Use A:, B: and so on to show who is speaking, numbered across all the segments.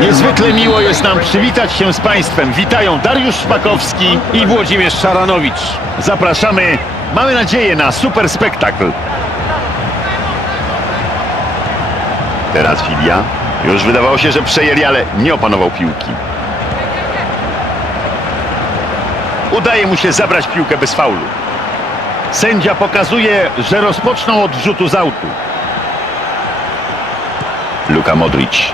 A: Niezwykle miło jest nam przywitać się z Państwem. Witają Dariusz Szpakowski
B: i Włodzimierz Szaranowicz.
A: Zapraszamy. Mamy nadzieję na super spektakl. Teraz Filia. Już wydawało się, że przejęli, ale nie opanował piłki. Udaje mu się zabrać piłkę bez faulu. Sędzia pokazuje, że rozpoczną od rzutu z autu. Luka Modric.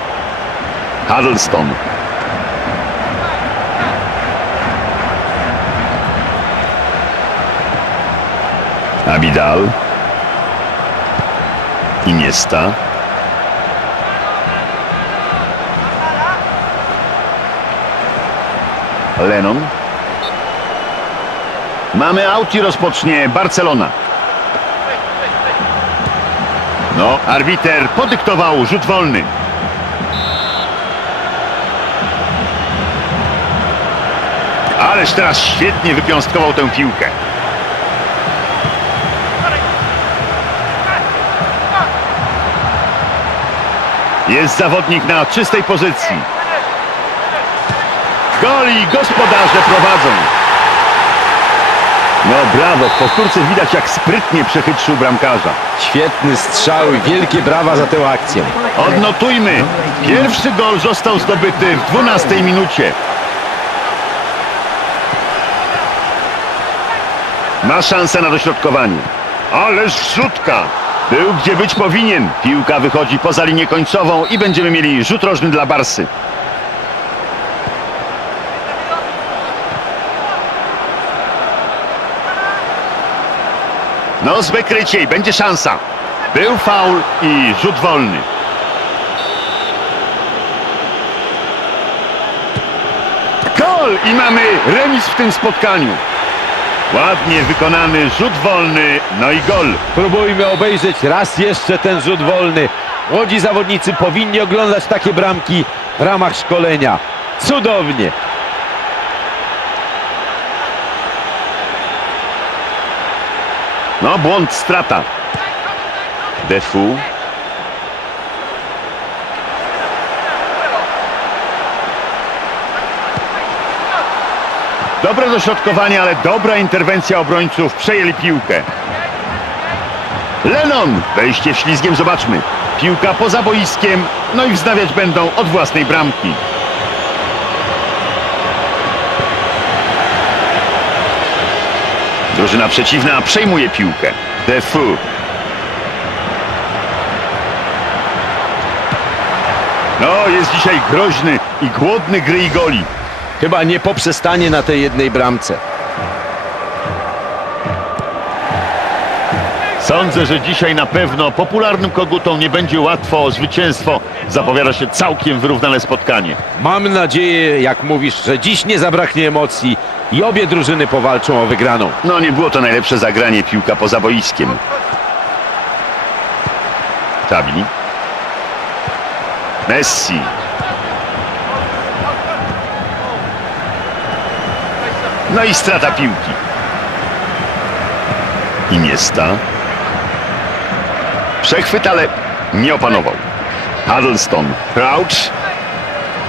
A: Huddleston. Abidal. Iniesta. Lennon. Mamy aut i rozpocznie Barcelona. No, arbiter podyktował rzut wolny. Ależ teraz świetnie wypiąstkował tę piłkę. Jest zawodnik na czystej pozycji. Gol i gospodarze prowadzą. No brawo, w powtórce widać jak sprytnie przechytrzył bramkarza.
B: Świetny strzał i wielkie brawa za tę akcję.
A: Odnotujmy, pierwszy gol został zdobyty w 12 minucie. Ma szansę na dośrodkowanie. Ależ wrzutka! Był gdzie być powinien. Piłka wychodzi poza linię końcową i będziemy mieli rzut rożny dla Barsy. No złe krycie i będzie szansa. Był faul i rzut wolny. Gol i mamy remis w tym spotkaniu. Ładnie wykonany rzut wolny, no i gol.
B: Próbujmy obejrzeć raz jeszcze ten rzut wolny. Młodzi zawodnicy powinni oglądać takie bramki w ramach szkolenia. Cudownie.
A: No błąd, strata. Defu. Dobre dośrodkowanie, ale dobra interwencja obrońców. Przejęli piłkę. Lennon. Wejście ślizgiem, zobaczmy. Piłka poza boiskiem. No i wznawiać będą od własnej bramki. Drużyna przeciwna przejmuje piłkę. Defu. No, jest dzisiaj groźny i głodny gry i goli.
B: Chyba nie poprzestanie na tej jednej bramce.
A: Sądzę, że dzisiaj na pewno popularnym kogutom nie będzie łatwo o zwycięstwo. Zapowiada się całkiem wyrównane spotkanie.
B: Mam nadzieję, jak mówisz, że dziś nie zabraknie emocji i obie drużyny powalczą o wygraną.
A: No, nie było to najlepsze zagranie piłka poza boiskiem. Tabi. Messi. No i strata piłki. Iniesta. Przechwyt, ale nie opanował. Huddleston. Crouch.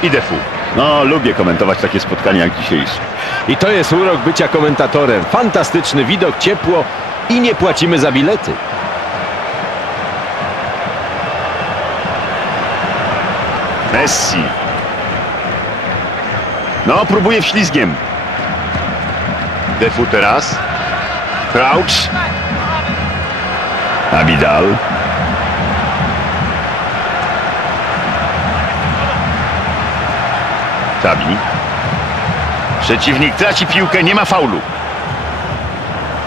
A: I Defu. No, lubię komentować takie spotkania jak dzisiejsze.
B: I to jest urok bycia komentatorem. Fantastyczny widok, ciepło i nie płacimy za bilety.
A: Messi. No, próbuje wślizgiem. Defu teraz. Crouch. Abidal. Tabi. Przeciwnik traci piłkę, nie ma faulu.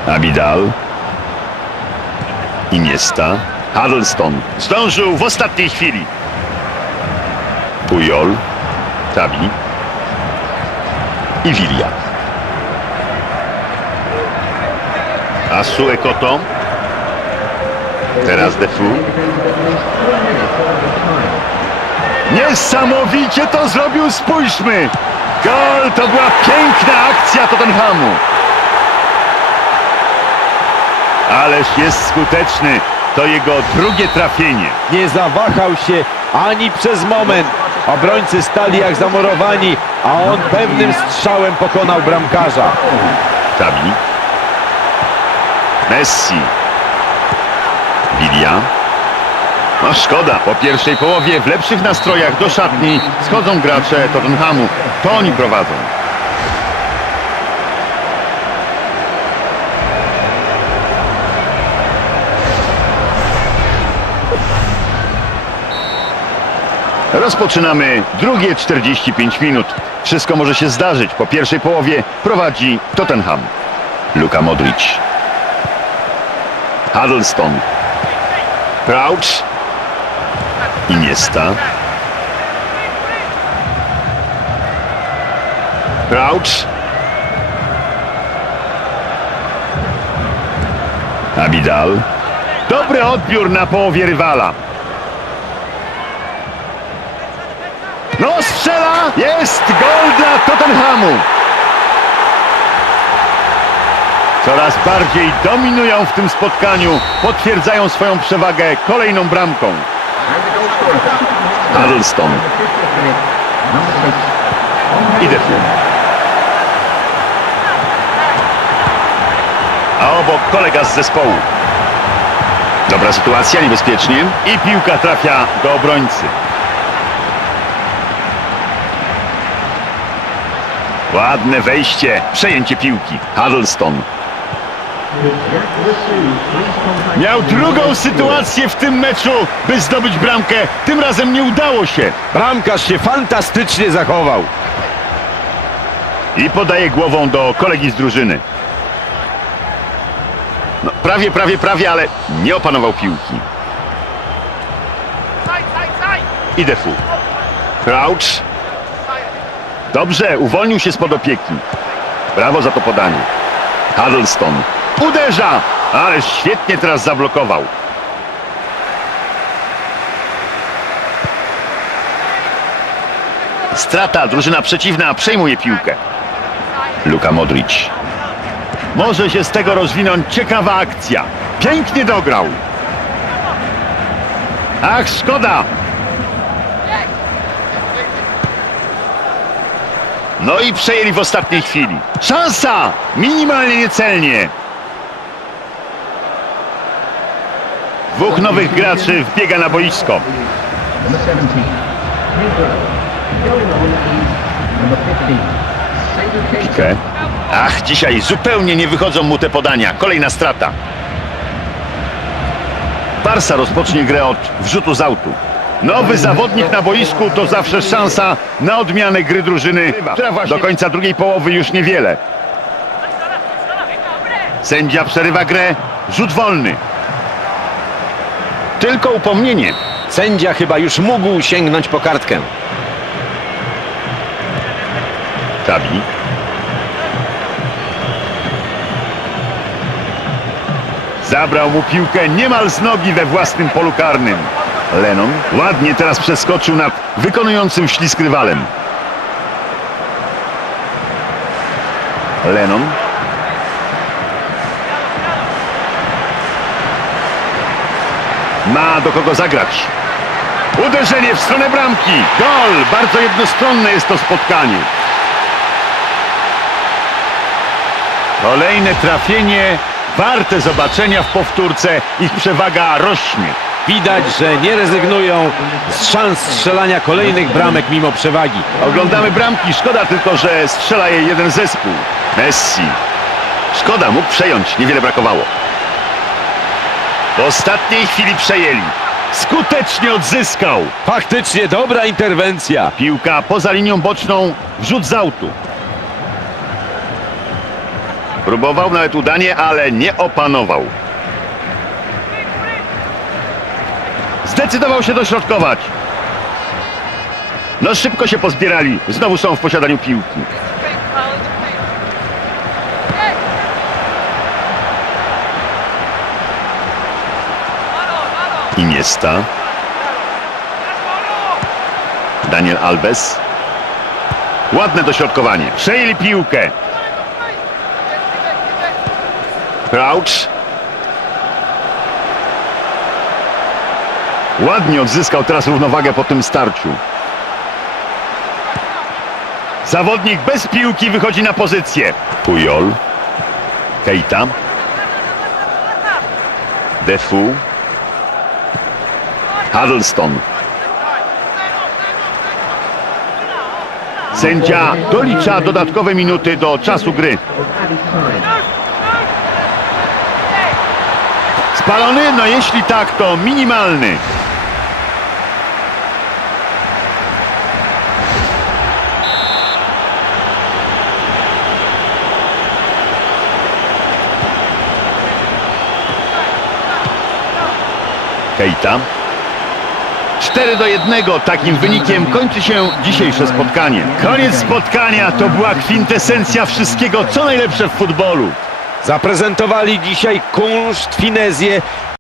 A: Abidal. Iniesta. Huddleston. Zdążył w ostatniej chwili. Pujol, Tabi i Wilia. Asu Ekoto. Teraz Defu. Niesamowicie to zrobił, spójrzmy! Gol, to była piękna akcja Tottenhamu. Ależ jest skuteczny. To jego drugie trafienie.
B: Nie zawahał się ani przez moment. Obrońcy stali jak zamurowani, a on pewnym strzałem pokonał bramkarza.
A: Tabi. Messi. Vidia. No szkoda, po pierwszej połowie w lepszych nastrojach do szatni schodzą gracze Tottenhamu. To oni prowadzą. Rozpoczynamy drugie 45 minut. Wszystko może się zdarzyć. Po pierwszej połowie prowadzi Tottenham. Luka Modric. Huddleston. Crouch. Iniesta. Crouch. Abidal. Dobry odbiór na połowie rywala. No strzela! Jest gol dla Tottenhamu! Coraz bardziej dominują w tym spotkaniu, potwierdzają swoją przewagę kolejną bramką. Huddleston. Idę tu. A obok kolega z zespołu. Dobra sytuacja, niebezpiecznie. I piłka trafia do obrońcy. Ładne wejście, przejęcie piłki. Huddleston. Miał drugą sytuację w tym meczu, by zdobyć bramkę. Tym razem nie udało się.
B: Bramkarz się fantastycznie zachował.
A: I podaje głową do kolegi z drużyny. No, prawie, prawie, prawie, ale nie opanował piłki. Idę tu. Crouch. Dobrze, uwolnił się spod opieki. Brawo za to podanie. Huddleston. Uderza! Ale świetnie teraz zablokował. Strata, drużyna przeciwna przejmuje piłkę. Luka Modric. Może się z tego rozwinąć ciekawa akcja. Pięknie dograł. Ach, szkoda. No i przejęli w ostatniej chwili. Szansa! Minimalnie niecelnie. Dwóch nowych graczy wbiega na boisko.
C: Number 17, Pedro. Going on is number 15, Saber Keita.
A: Ke. Ach, dzisiaj zupełnie nie wychodzą mu te podania. Kolejna strata. Barsa rozpocznie grę od wrzutu z autu. Nowy zawodnik na boisku to zawsze szansa na odmianę gry drużyny, do końca drugiej połowy już niewiele. Sędzia przerywa grę, rzut wolny. Tylko upomnienie.
B: Sędzia chyba już mógł sięgnąć po kartkę.
A: Tabi. Zabrał mu piłkę niemal z nogi we własnym polu karnym. Lennon ładnie teraz przeskoczył nad wykonującym ślisk rywalem. Lennon. Ma do kogo zagrać. Uderzenie w stronę bramki. Gol! Bardzo jednostronne jest to spotkanie. Kolejne trafienie, warte zobaczenia w powtórce. Ich przewaga rośnie.
B: Widać, że nie rezygnują z szans strzelania kolejnych bramek mimo przewagi.
A: Oglądamy bramki, szkoda tylko, że strzela je jeden zespół. Messi. Szkoda, mógł przejąć, niewiele brakowało. W ostatniej chwili przejęli. Skutecznie odzyskał.
B: Faktycznie dobra interwencja.
A: Piłka poza linią boczną, wrzut z autu. Próbował nawet udanie, ale nie opanował. Zdecydował się dośrodkować. No szybko się pozbierali. Znowu są w posiadaniu piłki. Iniesta. Daniel Alves. Ładne dośrodkowanie. Przejęli piłkę. Crouch. Ładnie odzyskał teraz równowagę po tym starciu. Zawodnik bez piłki wychodzi na pozycję. Pujol. Keita. Defu. Huddleston. Sędzia dolicza dodatkowe minuty do czasu gry. Spalony? No jeśli tak, to minimalny. Keita. 4 do 1. Takim wynikiem kończy się dzisiejsze spotkanie. Koniec spotkania to była kwintesencja wszystkiego, co najlepsze w futbolu.
B: Zaprezentowali dzisiaj kunszt, finezję